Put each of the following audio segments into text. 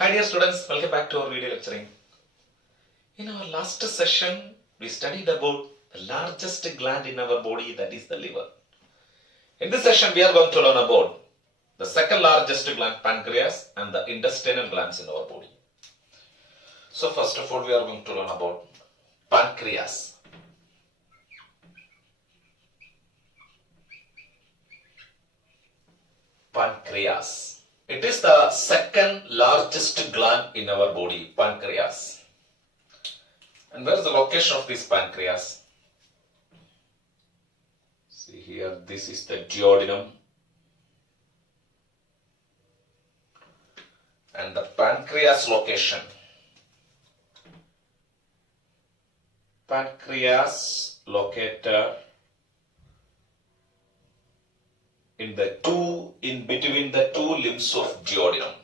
Hi dear students, welcome back to our video lecturing. In our last session, we studied about the largest gland in our body, that is the liver. In this session, we are going to learn about the second largest gland, pancreas, and the intestinal glands in our body. So first of all, we are going to learn about pancreas. Pancreas. It is the second largest gland in our body, pancreas. And where is the location of this pancreas? See here, this is the duodenum. And the pancreas location. Pancreas located in between the two limbs of duodenum.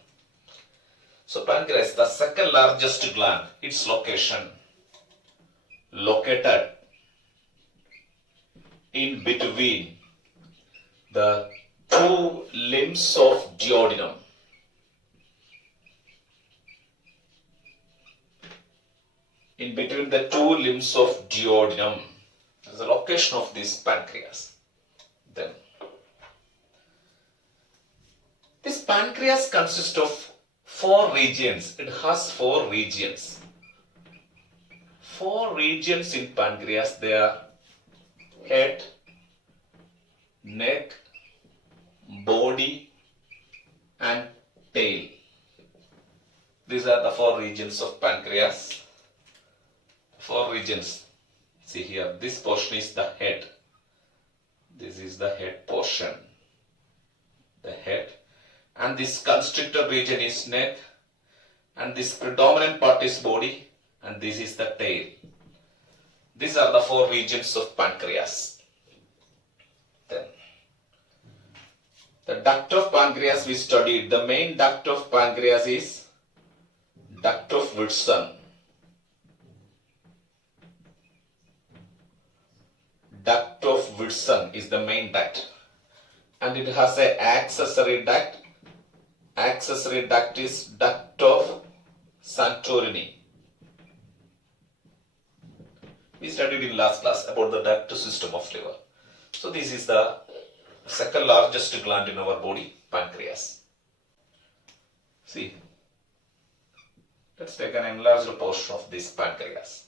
So pancreas, the second largest gland, its location located in between the two limbs of duodenum. In between the two limbs of duodenum is the location of this pancreas. Then this pancreas consists of four regions. It has four regions. Four regions in pancreas. They are head, neck, body, and tail. These are the four regions of pancreas. Four regions. See here, this portion is the head. This is the head portion. The head. And this constrictor region is neck. And this predominant part is body. And this is the tail. These are the four regions of pancreas. Then, the duct of pancreas we studied. The main duct of pancreas is duct of Whitson. Duct of Whitson is the main duct, and it has an accessory duct. Accessory duct is duct of Santorini. We studied in last class about the duct system of liver. So this is the second largest gland in our body, pancreas. See, let's take an enlarged portion of this pancreas.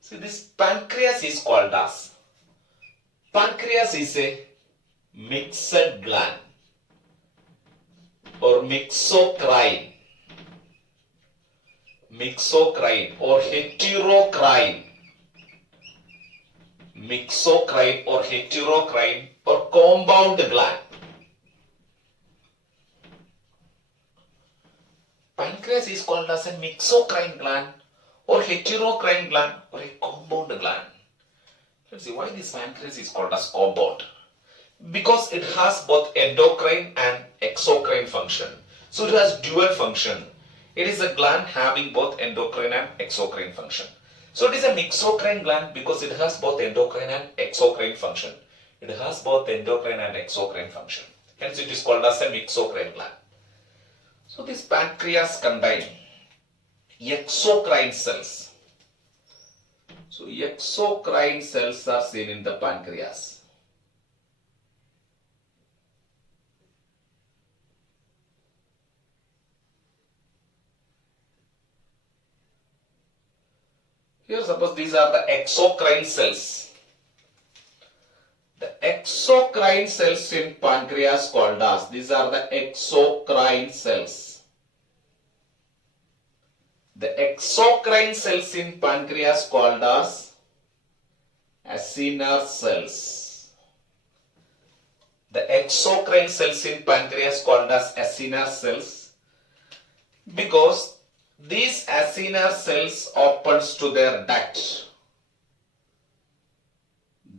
See, this pancreas is called as, pancreas is a mixed gland or mixocrine or heterocrine. Mixocrine or heterocrine or compound gland. Pancreas is called as a mixocrine gland or heterocrine gland or a compound gland. Let's see why this pancreas is called as compound. Because it has both endocrine and exocrine function. So it has dual function. It is a gland having both endocrine and exocrine function. So it is a mixocrine gland because it has both endocrine and exocrine function. It has both endocrine and exocrine function. Hence it is called as a mixocrine gland. So this pancreas contains exocrine cells. So exocrine cells are seen in the pancreas. Here suppose these are the exocrine cells. The exocrine cells in pancreas called as, these are the exocrine cells. The exocrine cells in pancreas called as acinar cells. The exocrine cells in pancreas called as acinar cells because these acinar cells opens to their duct.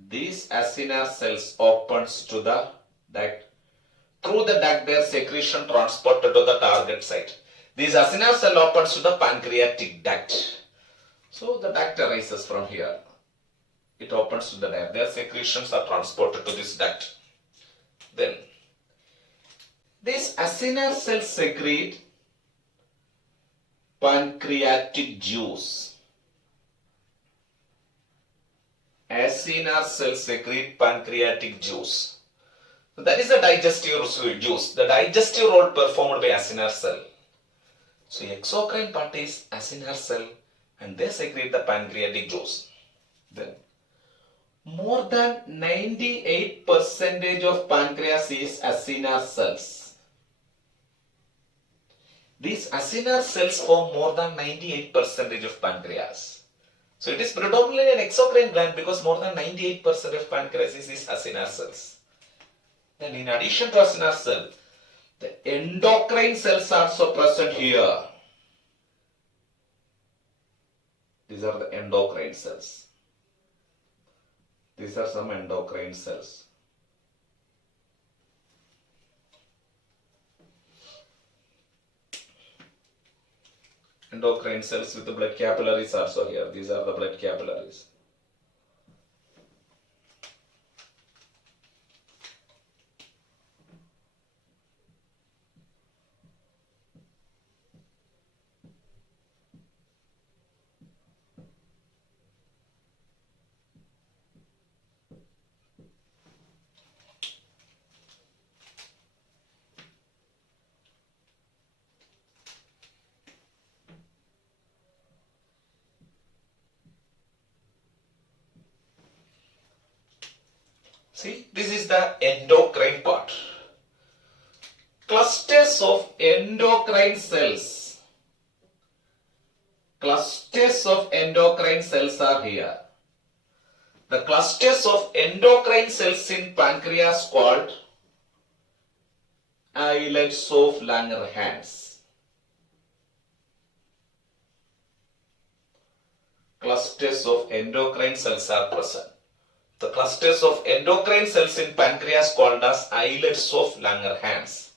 These acinar cells opens to the duct. Through the duct their secretion transported to the target site. This acinar cell opens to the pancreatic duct. So the duct arises from here. It opens to the duct. Their secretions are transported to this duct. acinar cells secrete pancreatic juice. Acinar cells secrete pancreatic juice. So that is the digestive juice. The digestive role performed by acinar cell. So exocrine part is acinar cell and they secrete the pancreatic juice. Then more than 98% of pancreas is acinar cells. These acinar cells form more than 98% of pancreas. So it is predominantly an exocrine gland because more than 98% of pancreas is these acinar cells. Then in addition to acinar cell, the endocrine cells are also present here. These are the endocrine cells. These are some endocrine cells. Endocrine cells with the blood capillaries are also here. These are the blood capillaries. See, this is the endocrine part. Clusters of endocrine cells. Clusters of endocrine cells are here. The clusters of endocrine cells in pancreas called islets of Langerhans. Clusters of endocrine cells are present. The clusters of endocrine cells in pancreas called as islets of Langerhans,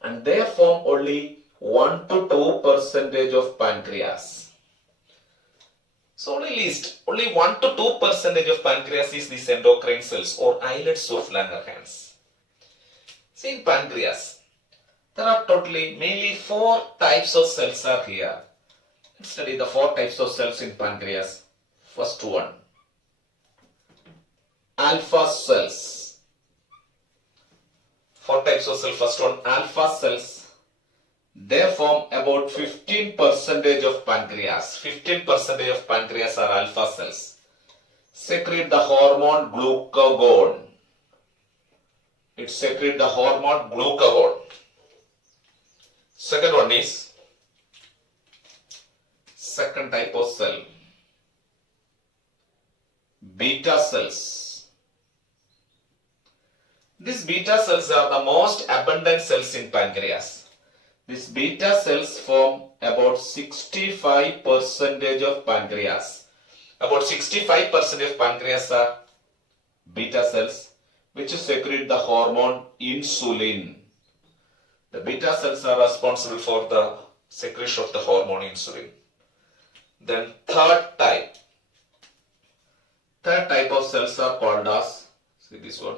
and they form only 1 to 2% of pancreas. So only 1 to 2% of pancreas is these endocrine cells or islets of Langerhans. See, in pancreas, there are mainly 4 types of cells are here. Let's study the 4 types of cells in pancreas. First one, alpha cells. 4 types of cells. First one, alpha cells. They form about 15% of pancreas. 15% of pancreas are alpha cells. Secrete the hormone glucagon. It secretes the hormone glucagon. Second one is second type of cell, beta cells. These beta cells are the most abundant cells in pancreas. These beta cells form about 65% of pancreas. About 65% of pancreas are beta cells which secrete the hormone insulin. The beta cells are responsible for the secretion of the hormone insulin. Then third type of cells are called as, see this one,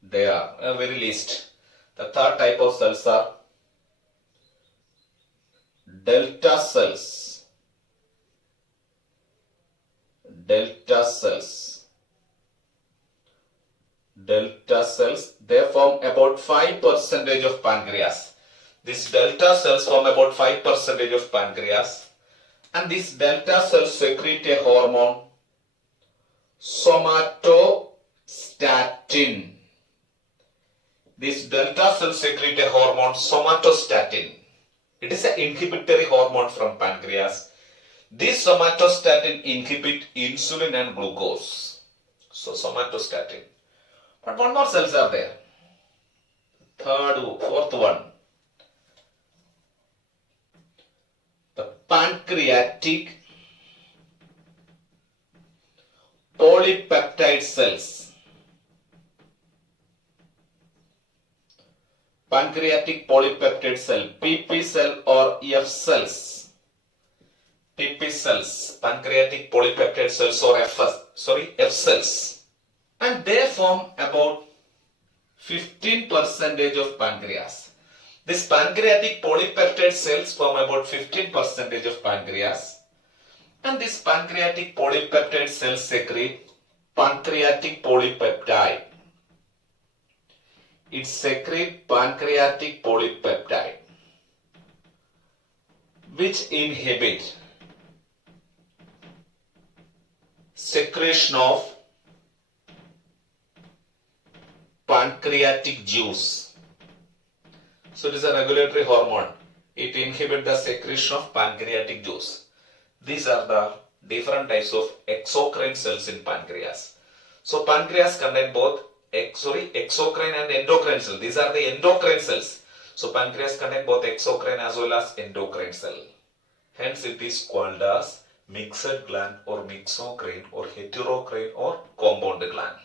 they are very least. The third type of cells are delta cells. Delta cells. Delta cells, they form about 5% of pancreas. These delta cells form about 5% of pancreas, and these delta cells secrete a hormone somatostatin. These delta cells secrete a hormone somatostatin. It is an inhibitory hormone from pancreas. This somatostatin inhibit insulin and glucose. So somatostatin. But one more cells are there. Fourth one. The pancreatic polypeptide cells. Pancreatic polypeptide cell, PP cell or F cells. PP cells, pancreatic polypeptide cells or F cells. And they form about 15% of pancreas. This pancreatic polypeptide cells form about 15% of pancreas, and this pancreatic polypeptide cells secrete pancreatic polypeptide. It secretes pancreatic polypeptide, which inhibit secretion of pancreatic juice. So it is a regulatory hormone. It inhibits the secretion of pancreatic juice. These are the different types of exocrine cells in pancreas. So pancreas contain both exocrine and endocrine cells. These are the endocrine cells. So pancreas contain both exocrine as well as endocrine cell. Hence it is called as mixed gland or mixocrine or heterocrine or compound gland.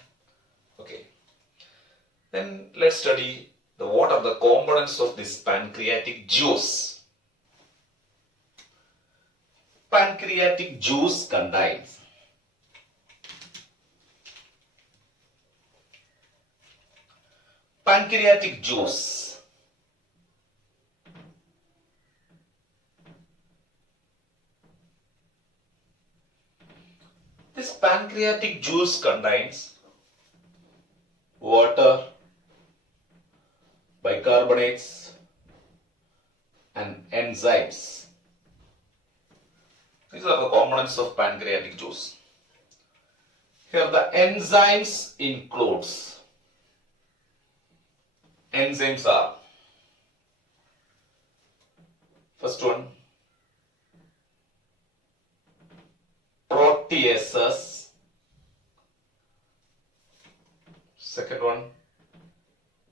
Okay. Then let's study what are the components of this pancreatic juice. Pancreatic juice contains pancreatic juice This pancreatic juice contains water, bicarbonates and enzymes. These are the components of pancreatic juice. Here the enzymes includes, enzymes are, first one, proteases, second one,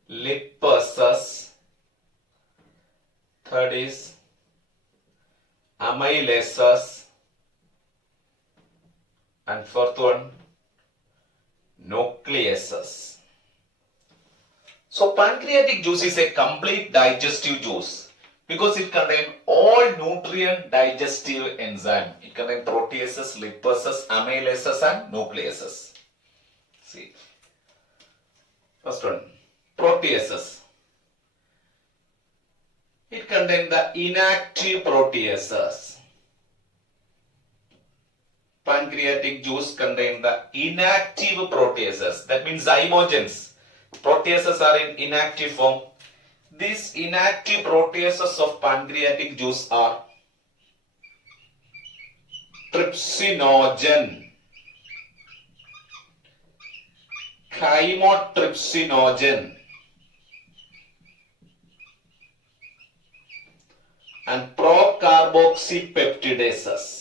lipases, third is amylases, and fourth one, nucleases. So pancreatic juice is a complete digestive juice because it contains all nutrient digestive enzyme. It contains proteases, lipases, amylases and nucleases. See, first one, proteases. It contains the inactive proteases. Pancreatic juice contains the inactive proteases. That means zymogens. Proteases are in inactive form. These inactive proteases of pancreatic juice are trypsinogen, chymotrypsinogen, and procarboxypeptidases.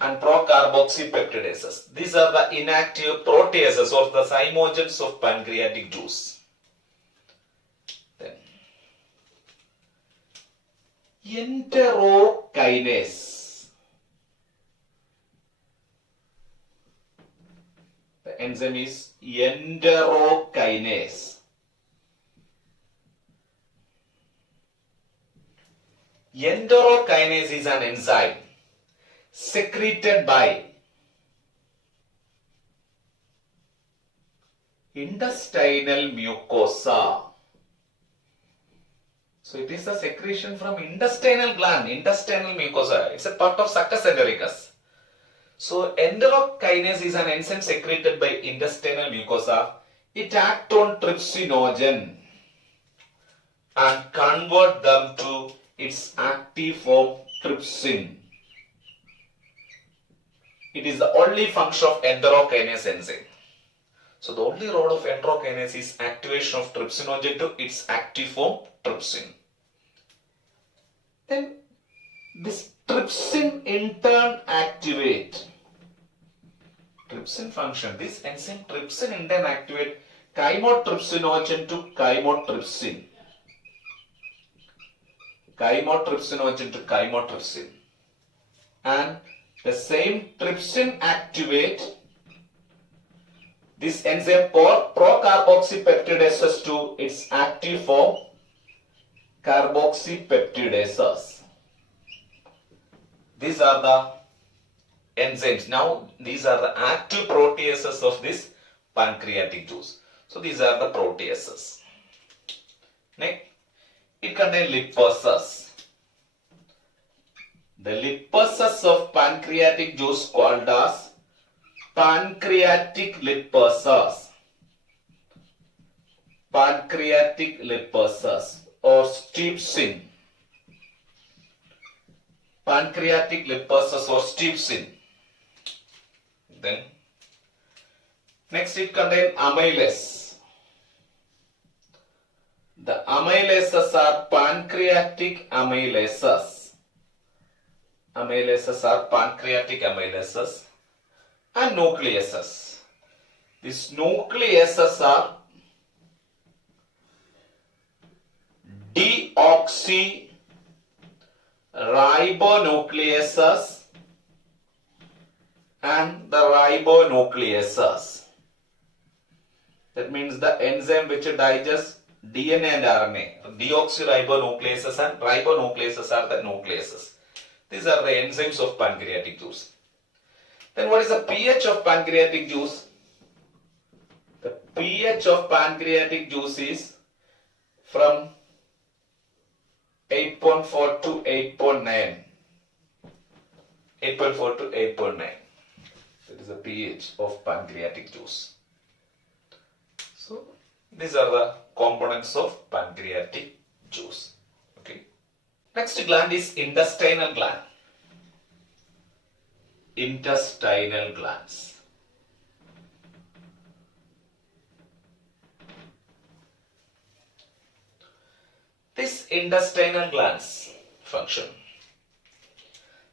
And procarboxypeptidases. These are the inactive proteases or the zymogens of pancreatic juice. Then, enterokinase. The enzyme is enterokinase. Enterokinase is an enzyme secreted by intestinal mucosa. So it is a secretion from intestinal gland, intestinal mucosa. It's a part of succus entericus. So enterokinase is an enzyme secreted by intestinal mucosa. It acts on trypsinogen and convert them to its active form trypsin. It is the only function of enterokinase enzyme. So the only role of enterokinase is activation of trypsinogen to its active form trypsin. Then this trypsin in turn activate trypsin function. This enzyme trypsin in turn activate chymotrypsinogen to chymotrypsin. Chymotrypsinogen to chymotrypsin. And the same trypsin activate this enzyme for procarboxypeptidases to its active form carboxypeptidases. These are the enzymes. Now these are the active proteases of this pancreatic juice. So these are the proteases. Next, it contains lipases. The lipases of pancreatic juice called as pancreatic lipases. Pancreatic lipases or stepsin. Pancreatic lipases or stepsin. Then next it contains amylase. The amylases are pancreatic amylases. Amylases are pancreatic amylases and nucleases. These nucleases are deoxyribonucleases and the ribonucleases. That means the enzyme which digests DNA and RNA. Deoxyribonucleases and ribonucleases are the nucleases. These are the enzymes of pancreatic juice. Then what is the pH of pancreatic juice? The pH of pancreatic juice is from 8.4 to 8.9. 8.4 to 8.9. That is the pH of pancreatic juice. So these are the components of pancreatic juice. Okay. Next gland is intestinal gland. Intestinal glands. This intestinal glands function.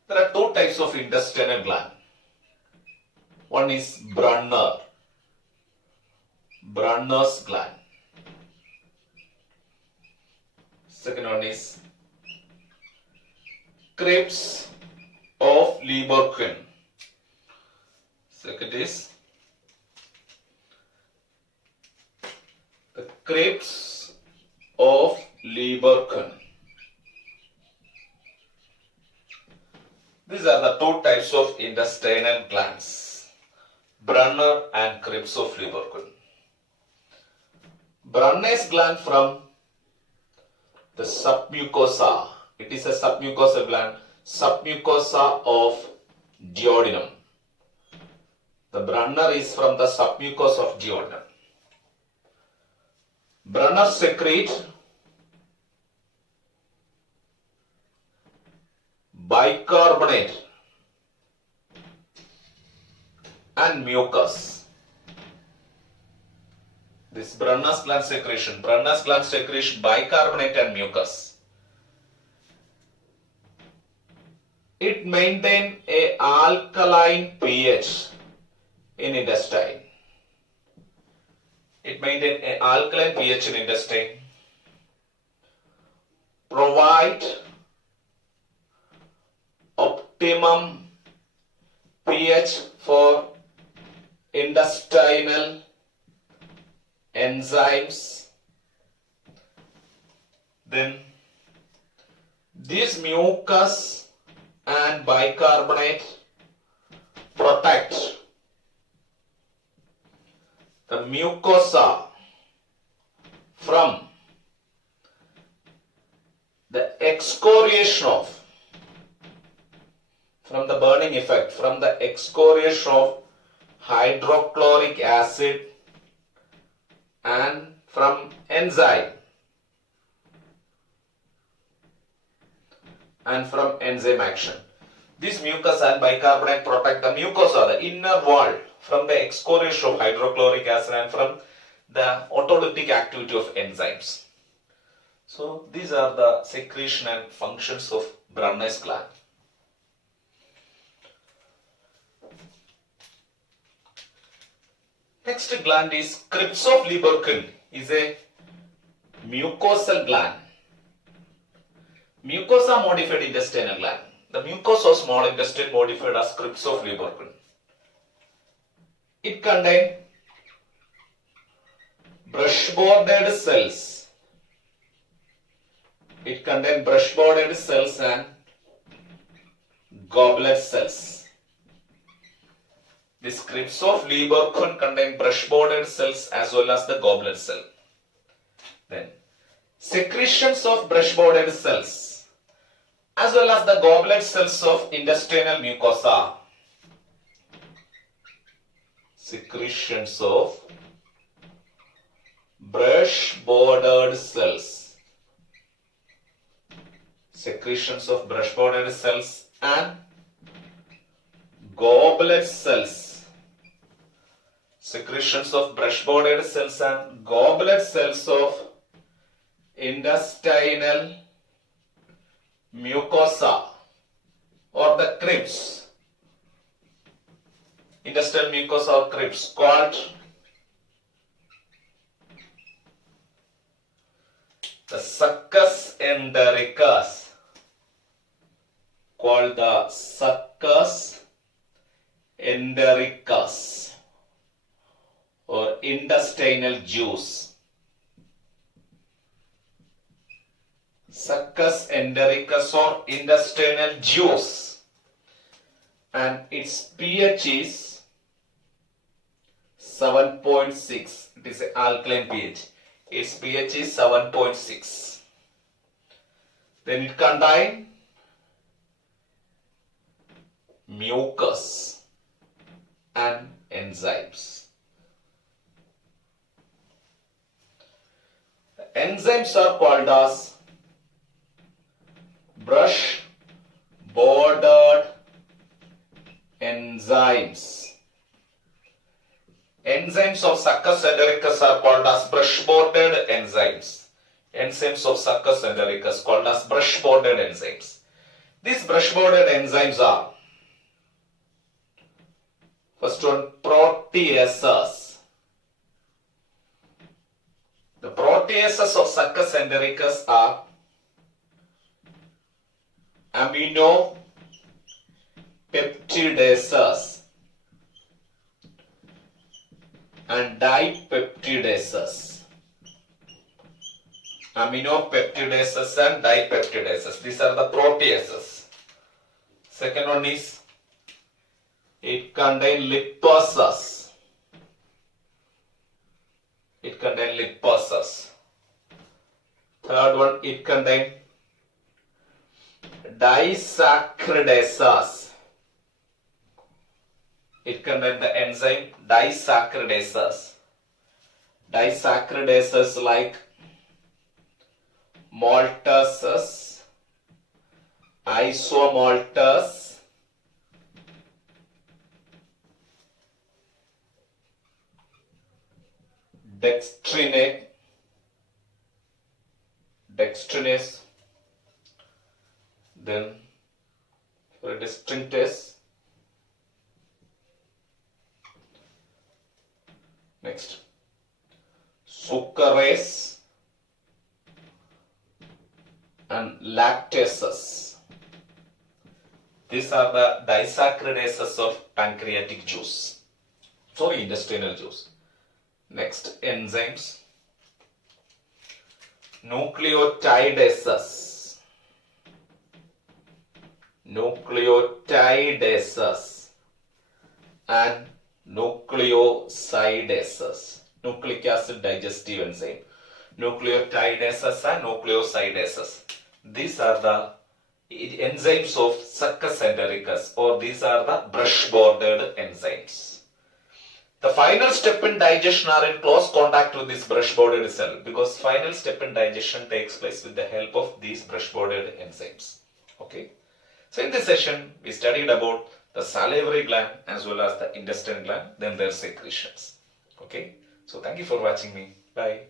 There are two types of intestinal gland. One is Brunner's gland. Second one is Crypt'S of Lieberkuhn. Second is the Crypt'S of Lieberkuhn. These are the two types of intestinal glands, Brunner and Crypt'S of Lieberkuhn. Brunner's gland from the submucosa. It is a submucosal gland, submucosa of duodenum. The Brunner is from the submucosa of duodenum. Brunner secrete bicarbonate and mucus. This Brunner's gland secretion bicarbonate and mucus. It maintains a alkaline pH in intestine. It maintains an alkaline pH in intestine. Provide optimum pH for intestinal enzymes. Then this mucus and bicarbonate protect the mucosa from the excoriation of, from the burning effect, from the excoriation of hydrochloric acid and from enzyme action. This mucus and bicarbonate protect the mucosa, the inner wall, from the excoriation of hydrochloric acid and from the autolytic activity of enzymes. So these are the secretion and functions of Brunner's gland. Next gland is Crypt'S of Lieberkuhn, is a mucosal gland. Mucosa modified intestinal gland. The mucosa of small intestine modified as Crypt'S of Lieberkuhn. It contains brush-bordered cells. It contains brush-bordered cells and goblet cells. This crypts of Lieberkuhn contain brush-bordered cells as well as the goblet cell. Then secretions of brush-bordered cells as well as the goblet cells of intestinal mucosa. Secretions of brush-bordered cells. Secretions of brush-bordered cells and goblet cells. Secretions of brush-bordered cells and goblet cells of intestinal mucosa or the crypts. Intestinal mucosa or crypts called the succus entericus. Called the succus entericus or intestinal juice. Succus entericus or intestinal juice, and its pH is 7.6. It is an alkaline pH. Its pH is 7.6. Then it contains mucus and enzymes. The enzymes are called as brush-bordered enzymes. Enzymes of succus entericus are called as brush-bordered enzymes. Enzymes of succus entericus called as brush-bordered enzymes. These brush-bordered enzymes are, first one, proteases. The proteases of succus entericus are aminopeptidases and dipeptidases. Aminopeptidases and dipeptidases. These are the proteases. Second one is, it contains lipases. It contains lipases. Third one, it contains disaccharidases. It contains the enzyme disaccharidases. Disaccharidases like maltases, isomaltase, dextrinase, then dextrinase. Next, sucrase and lactases. These are the disaccharidases of pancreatic juice. Sorry, intestinal juice. Next, enzymes. Nucleotidases. Nucleotidases and nucleosidases. Nucleic acid digestive enzyme. Nucleotidases and nucleosidases. These are the enzymes of succus entericus, or these are the brush-bordered enzymes. The final step in digestion are in close contact with this brush-bordered cell, because final step in digestion takes place with the help of these brush-bordered enzymes. Okay. So in this session, we studied about the salivary gland as well as the intestinal gland, then their secretions. Okay. So thank you for watching me. Bye.